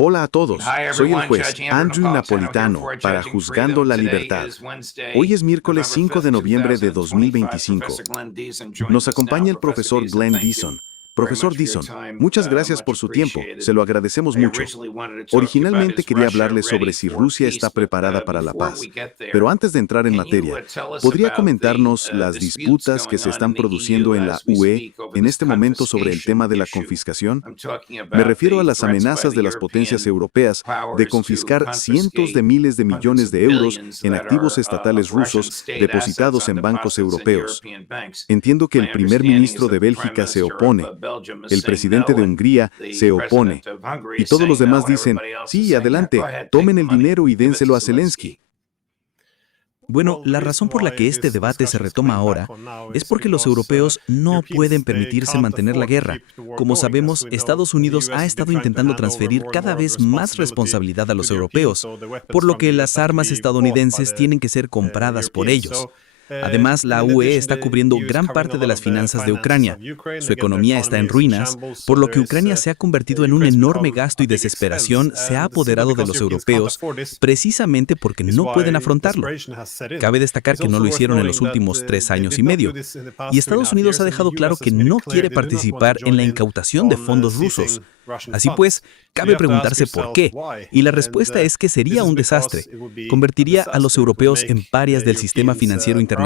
Hola a todos, Hi soy el everyone, juez Judge Amber Andrew Napolitano here Napolitano for para Judging Juzgando Freedom. la Today Libertad. is Wednesday, Hoy es miércoles November 5 de 5th, noviembre de 2025. 2025. Professor Glenn Deason joins Nos us now. acompaña el Professor profesor Deason, Glenn thank you Deason. very Profesor much for your Deason, time. muchas gracias Much por su tiempo, appreciated. se lo agradecemos I mucho. originally wanted to talk to you about Originalmente is quería Russia hablarle ready sobre si for Rusia peace, está but preparada para la before paz. we get there, Pero antes de entrar en can you materia, tell us ¿podría about the comentarnos las disputes disputas que going se on in están the produciendo EU en la as we UE speak over en this este momento sobre el tema confiscation de la issue? confiscación? I'm talking Me about refiero a the las threats by amenazas the de las potencias European europeas de powers to confiscar cientos de confiscate miles de hundreds millones of de euros billions en that activos are estatales of Russian rusos state assets depositados on en bancos deposits in europeos. European banks. Entiendo que My el primer understanding is ministro that de the Prime Bélgica se Minister of opone, Belgium is el saying presidente no, de and Hungría the se opone, president of Hungary y is todos los saying no. demás dicen, Everybody else is sí, saying, yeah, go adelante, ahead, take tomen the el money, dinero y give it to dénselo a Zelensky. Zelensky. Bueno, la razón por la que este debate se retoma ahora es porque los europeos no pueden permitirse mantener la guerra. Como sabemos, Estados Unidos ha estado intentando transferir cada vez más responsabilidad a los europeos, por lo que las armas estadounidenses tienen que ser compradas por ellos. Además, la UE está cubriendo gran parte de las finanzas de Ucrania. Su economía está en ruinas, por lo que Ucrania se ha convertido en un enorme gasto y desesperación se ha apoderado de los europeos precisamente porque no pueden afrontarlo. Cabe destacar que no lo hicieron en los últimos 3 años y medio, y Estados Unidos ha dejado claro que no quiere participar en la incautación de fondos rusos. Así pues, cabe preguntarse por qué, y la respuesta es que sería un desastre. Convertiría a los europeos en parias del sistema financiero internacional.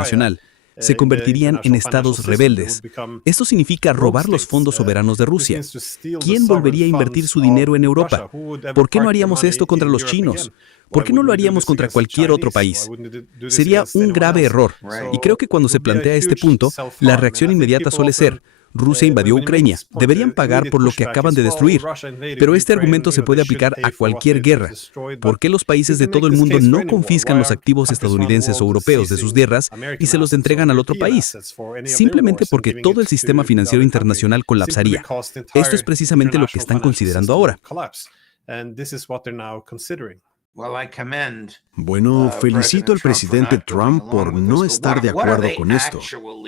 Se convertirían en estados rebeldes. Esto significa robar los fondos soberanos de Rusia. ¿Quién volvería a invertir su dinero en Europa? ¿Por qué no haríamos esto contra los chinos? ¿Por qué no lo haríamos contra cualquier otro país? Sería un grave error, y creo que cuando se plantea este punto, la reacción inmediata suele ser: Rusia invadió Ucrania, deberían pagar por lo que acaban de destruir. Pero este argumento se puede aplicar a cualquier guerra. ¿Por qué los países de todo el mundo no confiscan los activos estadounidenses o europeos de sus guerras y se los entregan al otro país? Simplemente porque todo el sistema financiero internacional colapsaría. Esto es precisamente lo que están considerando ahora. Bueno, felicito al presidente Trump por no estar de acuerdo con esto.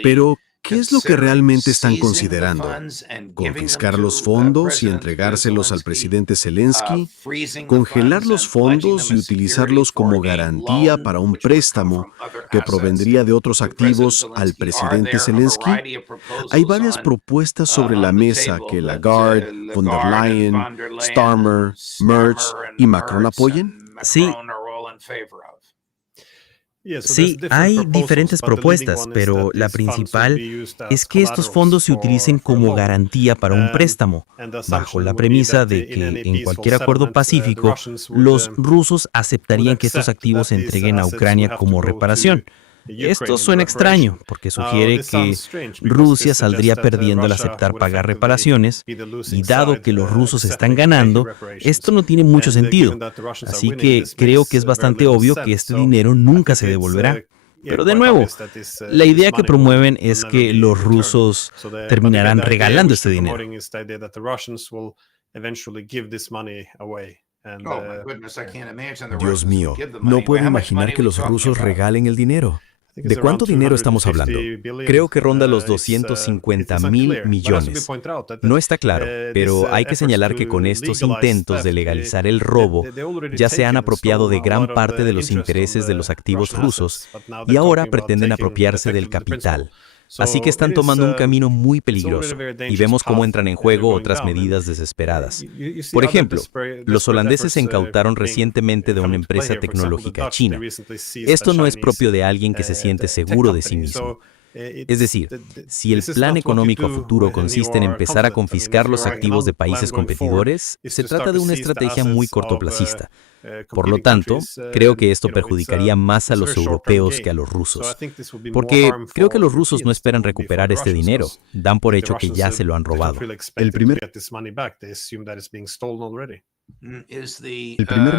Pero, ¿qué es lo que realmente están considerando? ¿Confiscar los fondos y entregárselos al presidente Zelensky? ¿Congelar los fondos y utilizarlos como garantía para un préstamo que provendría de otros activos al presidente Zelensky? Hay varias propuestas sobre la mesa que Lagarde, von der Leyen, Starmer, Merz y Macron apoyen. Sí, hay diferentes propuestas, pero la principal es que estos fondos se utilicen como garantía para un préstamo, bajo la premisa de que en cualquier acuerdo pacífico, los rusos aceptarían que estos activos se entreguen a Ucrania como reparación. Esto suena extraño, porque sugiere que Rusia saldría perdiendo al aceptar pagar reparaciones, y dado que los rusos están ganando, esto no tiene mucho sentido. Así que creo que es bastante obvio que este dinero nunca se devolverá. Pero de nuevo, la idea que promueven es que los rusos terminarán regalando este dinero. Dios mío, no puedo imaginar que los rusos regalen el dinero. ¿De cuánto dinero estamos hablando? Creo que ronda los 250.000 millones. No está claro, pero hay que señalar que con estos intentos de legalizar el robo, ya se han apropiado de gran parte de los intereses de los activos rusos y ahora pretenden apropiarse del capital. Así que están tomando un camino muy peligroso y vemos cómo entran en juego otras medidas desesperadas. Por ejemplo, los holandeses se incautaron recientemente de una empresa tecnológica china. Esto no es propio de alguien que se siente seguro de sí mismo. Es decir, si el plan económico a futuro consiste en empezar a confiscar los activos de países competidores, se trata de una estrategia muy cortoplacista. Por lo tanto, creo que esto perjudicaría más a los europeos que a los rusos. Porque creo que los rusos no esperan recuperar este dinero. Dan por hecho que ya se lo han robado. El primer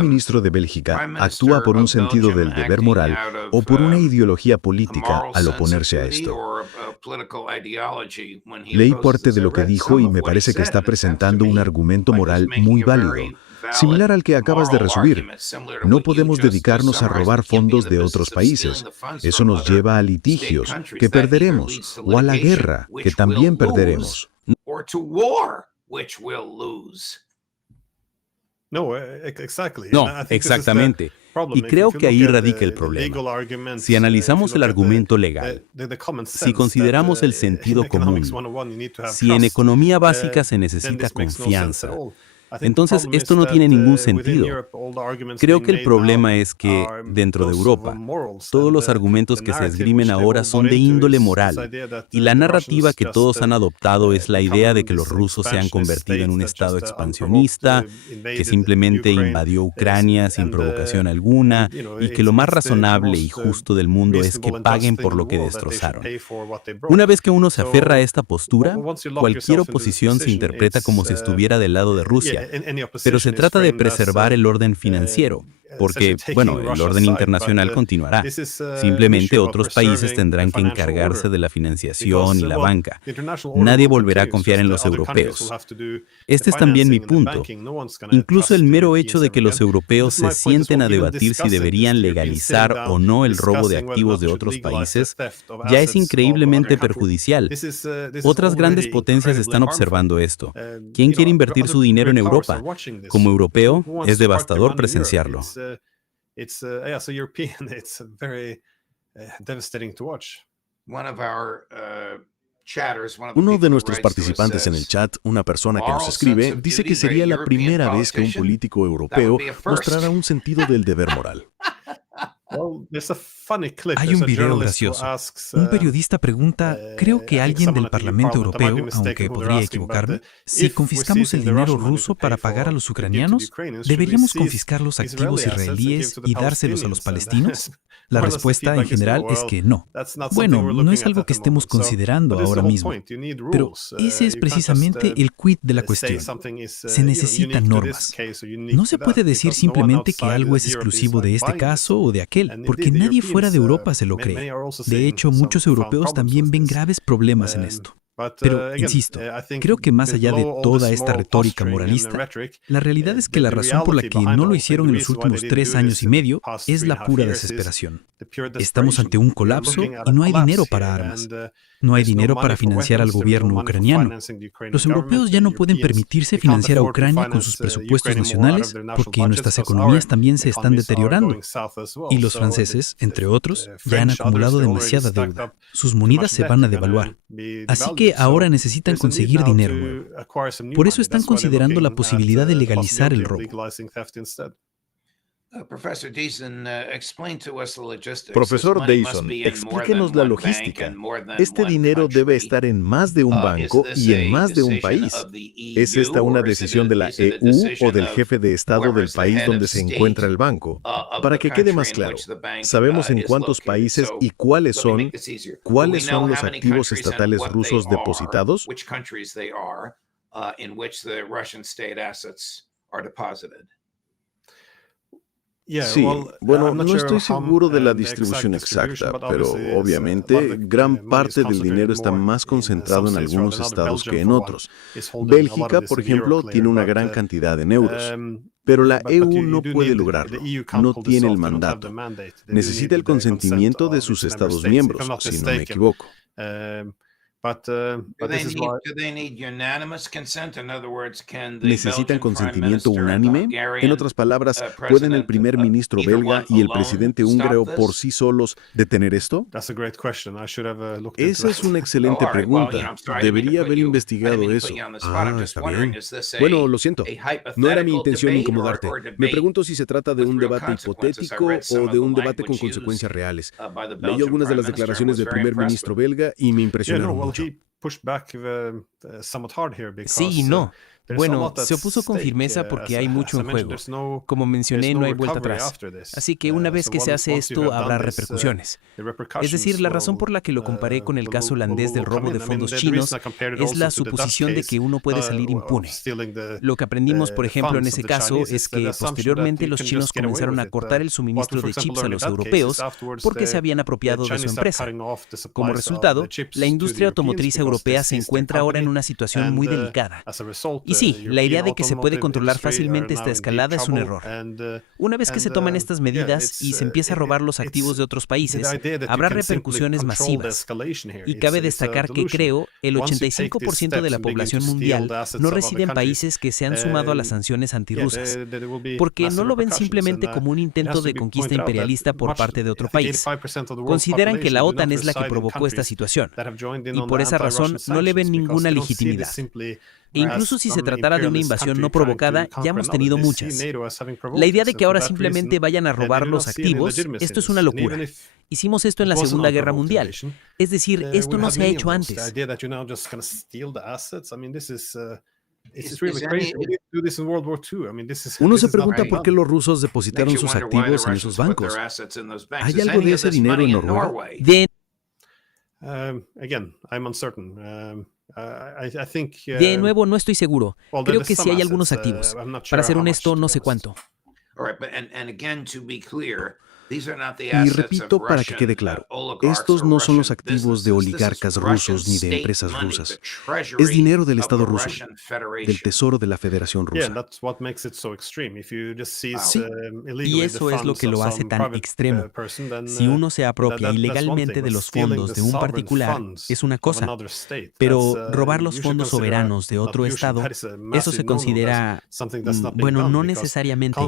ministro de Bélgica actúa por un sentido del deber moral o por una ideología política al oponerse a esto. Leí parte de lo que dijo y me parece que está presentando un argumento moral muy válido, similar al que acabas de resumir. No podemos dedicarnos a robar fondos de otros países. Eso nos lleva a litigios que perderemos o a la guerra que también perderemos. No, exactamente. Y creo que ahí radica el problema. Si analizamos el argumento legal, si consideramos el sentido común, si en economía básica se necesita confianza, entonces esto no tiene ningún sentido. Creo que el problema es que, dentro de Europa, todos los argumentos que se esgrimen ahora son de índole moral, y la narrativa que todos han adoptado es la idea de que los rusos se han convertido en un estado expansionista, que simplemente invadió Ucrania sin provocación alguna, y que lo más razonable y justo del mundo es que paguen por lo que destrozaron. Una vez que uno se aferra a esta postura, cualquier oposición se interpreta como si estuviera del lado de Rusia. Pero se trata de preservar el orden financiero, porque, bueno, el orden internacional continuará. Simplemente otros países tendrán que encargarse de la financiación y la banca. Nadie volverá a confiar en los europeos. Este es también mi punto. Incluso el mero hecho de que los europeos se sienten a debatir si deberían legalizar o no el robo de activos de otros países ya es increíblemente perjudicial. Otras grandes potencias están observando esto. ¿Quién quiere invertir su dinero en Europa? Como europeo, es devastador presenciarlo. Uno de nuestros participantes en el chat, una persona que nos escribe, dice que sería la primera vez que un político europeo mostrara un sentido del deber moral. Hay un video gracioso. Un periodista pregunta, creo que alguien del Parlamento Europeo, aunque podría equivocarme, si confiscamos el dinero ruso para pagar a los ucranianos, ¿deberíamos confiscar los activos israelíes y dárselos a los palestinos? La respuesta en general es que no. Bueno, no es algo que estemos considerando ahora mismo, pero ese es precisamente el quid de la cuestión. Se necesitan normas. No se puede decir simplemente que algo es exclusivo de este caso o de aquel, porque nadie fuera de Europa se lo cree. De hecho, muchos europeos también ven graves problemas en esto. Pero, insisto, creo que más allá de toda esta retórica moralista, la realidad es que la razón por la que no lo hicieron en los últimos 3 años y medio es la pura desesperación. Estamos ante un colapso y no hay dinero para armas. No hay dinero para financiar al gobierno ucraniano. Los europeos ya no pueden permitirse financiar a Ucrania con sus presupuestos nacionales porque nuestras economías también se están deteriorando. Y los franceses, entre otros, ya han acumulado demasiada deuda. Sus monedas se van a devaluar. Así que ahora necesitan conseguir dinero nuevo. Por eso están considerando la posibilidad de legalizar el robo. Profesor Dyson, explíquenos la logística. Este dinero debe estar en más de un banco y en más de un país. ¿Es esta una decisión de la EU o del jefe de Estado del país donde se encuentra el banco? Para que quede más claro, ¿sabemos en cuántos países y cuáles son los activos estatales rusos depositados? Sí, bueno, no estoy seguro de la distribución exacta, pero obviamente gran parte del dinero está más concentrado en algunos estados que en otros. Bélgica, por ejemplo, tiene una gran cantidad en euros. Pero la EU no puede lograrlo, no tiene el mandato. Necesita el consentimiento de sus Estados miembros, si no me equivoco. ¿Necesitan consentimiento unánime? En otras palabras, ¿pueden el primer ministro belga y el presidente húngaro por sí solos detener esto? Esa es una excelente pregunta. Debería haber investigado eso. Ah, está bien. Bueno, lo siento. No era mi intención incomodarte. Me pregunto si se trata de un debate hipotético o de un debate con consecuencias reales. Leí algunas de las declaraciones del primer ministro belga y me impresionaron mucho. Sí y no. Bueno, se opuso con firmeza porque hay mucho en juego. Como mencioné, no hay vuelta atrás. Así que una vez que se hace esto, habrá repercusiones. Es decir, la razón por la que lo comparé con el caso holandés del robo de fondos chinos es la suposición de que uno puede salir impune. Lo que aprendimos, por ejemplo, en ese caso es que posteriormente los chinos comenzaron a cortar el suministro de chips a los europeos porque se habían apropiado de su empresa. Como resultado, la industria automotriz europea se encuentra ahora en una situación muy delicada. Y sí, la idea de que se puede controlar fácilmente esta escalada es un error. Una vez que se toman estas medidas y se empieza a robar los activos de otros países, habrá repercusiones masivas. Y cabe destacar que creo el 85% de la población mundial no reside en países que se han sumado a las sanciones antirrusas, porque no lo ven simplemente como un intento de conquista imperialista por parte de otro país. Consideran que la OTAN es la que provocó esta situación, y por esa razón no le ven ninguna legitimidad. E incluso si se tratara de una invasión no provocada, ya hemos tenido muchas. La idea de que ahora simplemente vayan a robar los activos, esto es una locura. Hicimos esto en la Segunda Guerra Mundial. Es decir, esto no se ha hecho antes. Uno se pregunta por qué los rusos depositaron sus activos en esos bancos. ¿Hay algo de ese dinero en Noruega? De nuevo, no estoy seguro. Creo que sí hay algunos activos. Para ser honesto, no sé cuánto. Y repito para que quede claro, estos no son los activos de oligarcas rusos ni de empresas rusas. Es dinero del Estado ruso, del Tesoro de la Federación Rusa. Sí, y eso es lo que lo hace tan extremo. Si uno se apropia ilegalmente de los fondos de un particular, es una cosa, pero robar los fondos soberanos de otro Estado, eso se considera, bueno, no necesariamente,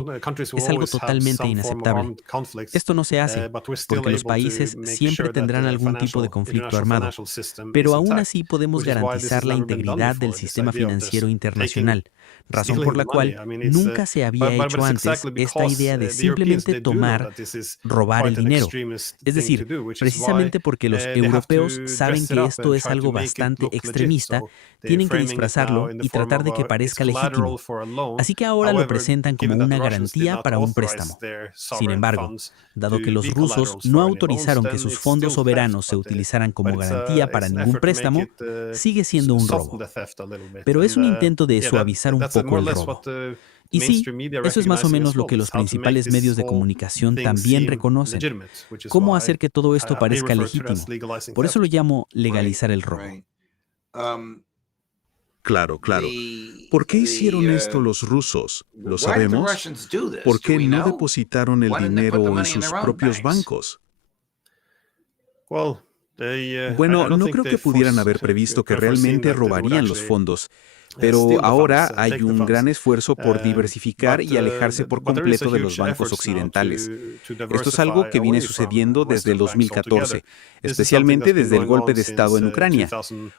es algo totalmente inaceptable. Esto no se hace, porque los países siempre tendrán algún tipo de conflicto armado, pero aún así podemos garantizar la integridad del sistema financiero internacional, razón por la cual nunca se había hecho antes esta idea de simplemente robar el dinero. Es decir, precisamente porque los europeos saben que esto es algo bastante extremista, tienen que disfrazarlo y tratar de que parezca legítimo. Así que ahora lo presentan como una garantía para un préstamo. Sin embargo, dado que los rusos no autorizaron que sus fondos soberanos se utilizaran como garantía para ningún préstamo, sigue siendo un robo. Pero es un intento de suavizar un poco el robo. Y sí, eso es más o menos lo que los principales medios de comunicación también reconocen. ¿Cómo hacer que todo esto parezca legítimo? Por eso lo llamo legalizar el robo. Claro. ¿Por qué hicieron esto los rusos? ¿Lo sabemos? ¿Por qué no depositaron el dinero en sus propios bancos? Bueno, no creo que pudieran haber previsto que realmente robarían los fondos. Pero ahora hay un gran esfuerzo por diversificar y alejarse por completo de los bancos occidentales. Esto es algo que viene sucediendo desde el 2014, especialmente desde el golpe de Estado en Ucrania.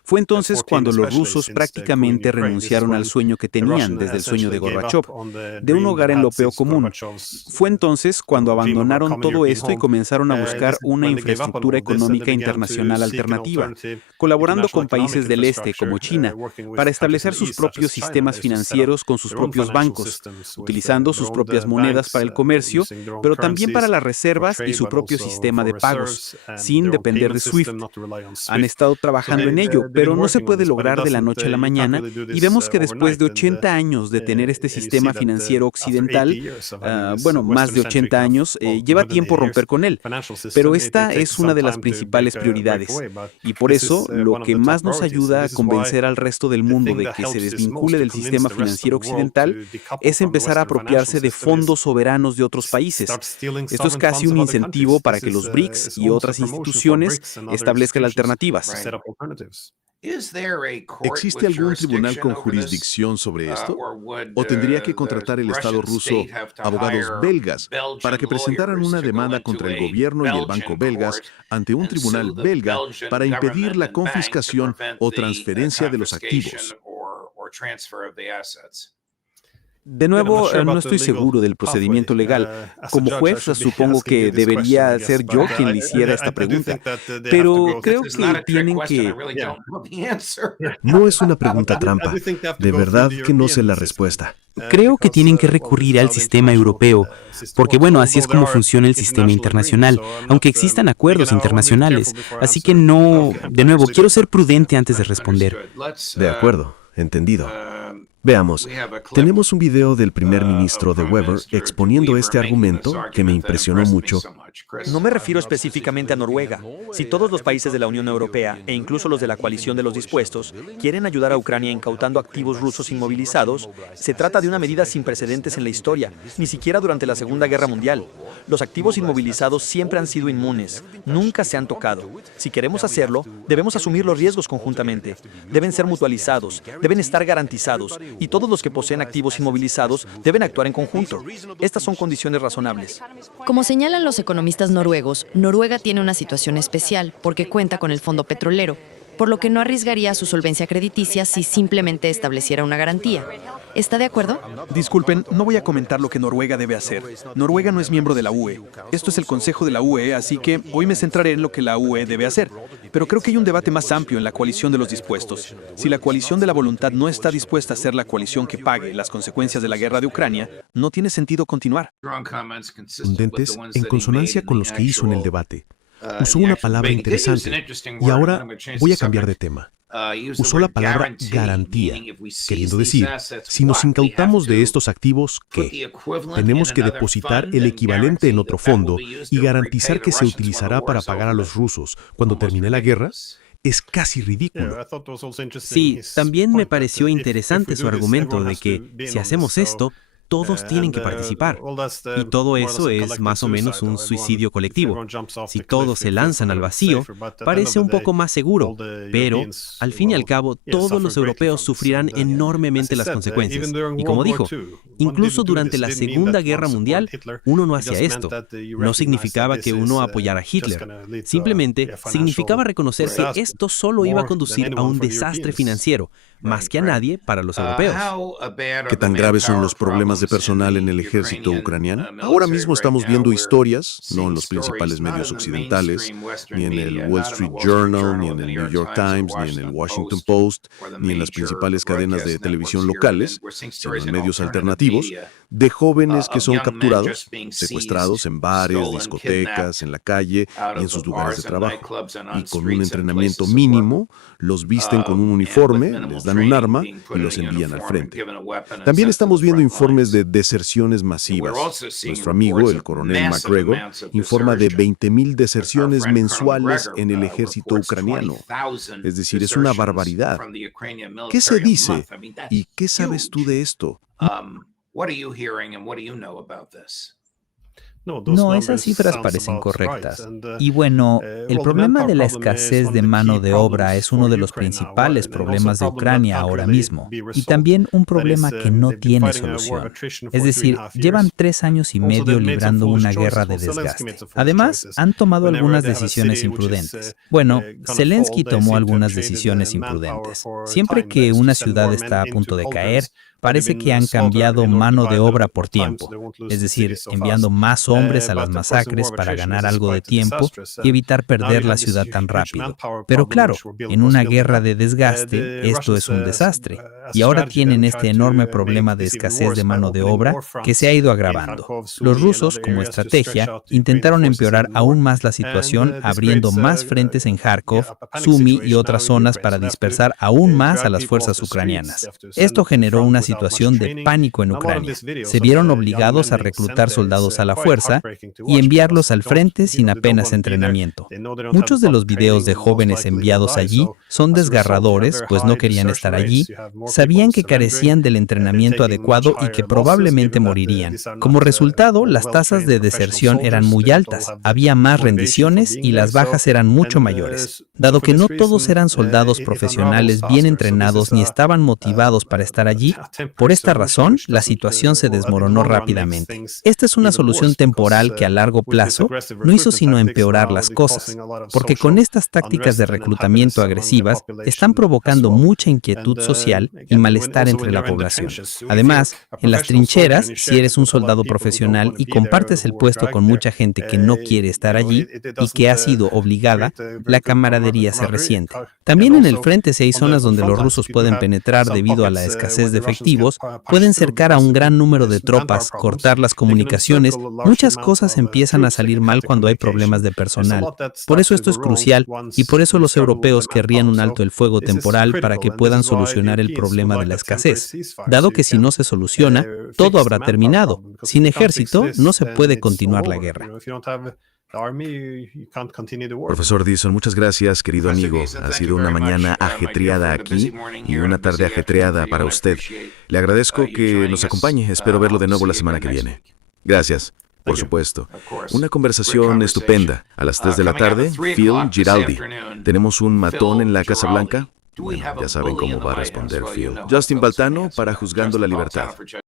Fue entonces cuando los rusos prácticamente renunciaron al sueño que tenían desde el sueño de Gorbachev, de un hogar en lo peor común. Fue entonces cuando abandonaron todo esto y comenzaron a buscar una infraestructura económica internacional alternativa, colaborando con países del este como China, para establecer sus propios sistemas financieros con sus propios bancos, utilizando sus propias monedas para el comercio, pero también para las reservas y su propio sistema de pagos, sin depender de SWIFT. Han estado trabajando en ello, pero no se puede lograr de la noche a la mañana, y vemos que después de 80 años de tener este sistema financiero occidental, más de 80 años, lleva tiempo romper con él. Pero esta es una de las principales prioridades, y por eso lo que más nos ayuda a convencer al resto del mundo de que se desvincule del sistema financiero occidental es empezar a apropiarse de fondos soberanos de otros países. Esto es casi un incentivo para que los BRICS y otras instituciones establezcan alternativas. ¿Existe algún tribunal con jurisdicción sobre esto? ¿O tendría que contratar el Estado ruso abogados belgas para que presentaran una demanda contra el gobierno y el banco belgas ante un tribunal belga para impedir la confiscación o transferencia de los activos? De nuevo, no estoy seguro del procedimiento legal. Como juez, supongo que debería ser yo quien le hiciera esta pregunta. Pero creo que tienen que... No es una pregunta trampa. De verdad que no sé la respuesta. Creo que tienen que recurrir al sistema europeo, porque así es como funciona el sistema internacional, aunque existan acuerdos internacionales. Así que no... De nuevo, quiero ser prudente antes de responder. De acuerdo, entendido. Veamos, tenemos un video del primer ministro de Weber exponiendo este argumento que me impresionó mucho. No me refiero específicamente a Noruega. Si todos los países de la Unión Europea, e incluso los de la coalición de los dispuestos, quieren ayudar a Ucrania incautando activos rusos inmovilizados, se trata de una medida sin precedentes en la historia, ni siquiera durante la Segunda Guerra Mundial. Los activos inmovilizados siempre han sido inmunes, nunca se han tocado. Si queremos hacerlo, debemos asumir los riesgos conjuntamente. Deben ser mutualizados, deben estar garantizados, y todos los que poseen activos inmovilizados deben actuar en conjunto. Estas son condiciones razonables. Como señalan los economistas noruegos, Noruega tiene una situación especial porque cuenta con el fondo petrolero, por lo que no arriesgaría su solvencia crediticia si simplemente estableciera una garantía. ¿Está de acuerdo? Disculpen, no voy a comentar lo que Noruega debe hacer. Noruega no es miembro de la UE. Esto es el Consejo de la UE, así que hoy me centraré en lo que la UE debe hacer. Pero creo que hay un debate más amplio en la coalición de los dispuestos. Si la coalición de la voluntad no está dispuesta a ser la coalición que pague las consecuencias de la guerra de Ucrania, no tiene sentido continuar. Contundentes en consonancia con los que hizo en el debate. Usó una palabra interesante, y ahora voy a cambiar de tema. Usó la palabra garantía, queriendo decir, si nos incautamos de estos activos, ¿qué? Tenemos que depositar el equivalente en otro fondo y garantizar que se utilizará para pagar a los rusos cuando termine la guerra. Es casi ridículo. Sí, también me pareció interesante su argumento de que si hacemos esto, todos tienen que participar. Y todo eso es más o menos un suicidio colectivo. Si todos se lanzan al vacío, parece un poco más seguro, pero al fin y al cabo, todos los europeos sufrirán enormemente las consecuencias. Y como dijo, incluso durante la Segunda Guerra Mundial, uno no hacía esto. No significaba que uno apoyara a Hitler. Simplemente significaba reconocer que esto solo iba a conducir a un desastre financiero, más que a nadie para los europeos. ¿Qué tan graves son los problemas de personal en el ejército ucraniano? Ahora mismo estamos viendo historias, no en los principales medios occidentales, ni en el Wall Street Journal, ni en el New York Times, ni en el Washington Post, ni en las principales cadenas de televisión locales, sino en medios alternativos, de jóvenes que son capturados, secuestrados en bares, discotecas, en la calle y en sus lugares de trabajo. Y con un entrenamiento mínimo, los visten con un uniforme, les dan un arma y los envían al frente. También estamos viendo informes de deserciones masivas. Nuestro amigo, el coronel McGregor, informa de 20,000 deserciones mensuales en el ejército ucraniano. Es decir, es una barbaridad. ¿Qué se dice? ¿Y qué sabes tú de esto? No, esas cifras parecen correctas. Y bueno, el problema de la escasez de mano de obra es uno de los principales problemas de Ucrania ahora mismo, y también un problema que no tiene solución. Es decir, llevan 3 años y medio librando una guerra de desgaste. Además, han tomado algunas decisiones imprudentes. Bueno, Zelensky tomó algunas decisiones imprudentes. Siempre que una ciudad está a punto de caer, parece que han cambiado mano de obra por tiempo, es decir, enviando más hombres a las masacres para ganar algo de tiempo y evitar perder la ciudad tan rápido. Pero claro, en una guerra de desgaste, esto es un desastre. Y ahora tienen este enorme problema de escasez de mano de obra que se ha ido agravando. Los rusos, como estrategia, intentaron empeorar aún más la situación abriendo más frentes en Kharkov, Sumy y otras zonas para dispersar aún más a las fuerzas ucranianas. Esto generó una situación de pánico en Ucrania. Se vieron obligados a reclutar soldados a la fuerza y enviarlos al frente sin apenas entrenamiento. Muchos de los videos de jóvenes enviados allí son desgarradores, pues no querían estar allí, sabían que carecían del entrenamiento adecuado y que probablemente morirían. Como resultado, las tasas de deserción eran muy altas, había más rendiciones y las bajas eran mucho mayores. Dado que no todos eran soldados profesionales bien entrenados ni estaban motivados para estar allí, por esta razón, la situación se desmoronó rápidamente. Esta es una solución temporal que a largo plazo no hizo sino empeorar las cosas, porque con estas tácticas de reclutamiento agresivas están provocando mucha inquietud social y malestar entre la población. Además, en las trincheras, si eres un soldado profesional y compartes el puesto con mucha gente que no quiere estar allí y que ha sido obligada, la camaradería se resiente. También en el frente, si hay zonas donde los rusos pueden penetrar debido a la escasez de efectivos, activos, pueden cercar a un gran número de tropas, cortar las comunicaciones, muchas cosas empiezan a salir mal cuando hay problemas de personal. Por eso esto es crucial y por eso los europeos querrían un alto el fuego temporal para que puedan solucionar el problema de la escasez, dado que si no se soluciona, todo habrá terminado. Sin ejército no se puede continuar la guerra. Profesor Dixon, muchas gracias, querido amigo. Ha sido una mañana ajetreada aquí y una tarde ajetreada para usted. Le agradezco que nos acompañe. Espero verlo de nuevo la semana que viene. Gracias. Por supuesto. Una conversación estupenda. A las 3 de la tarde, Phil Giraldi. ¿Tenemos un matón en la Casa Blanca? Bueno, ya saben cómo va a responder Phil. Justin Baltano para Juzgando la Libertad.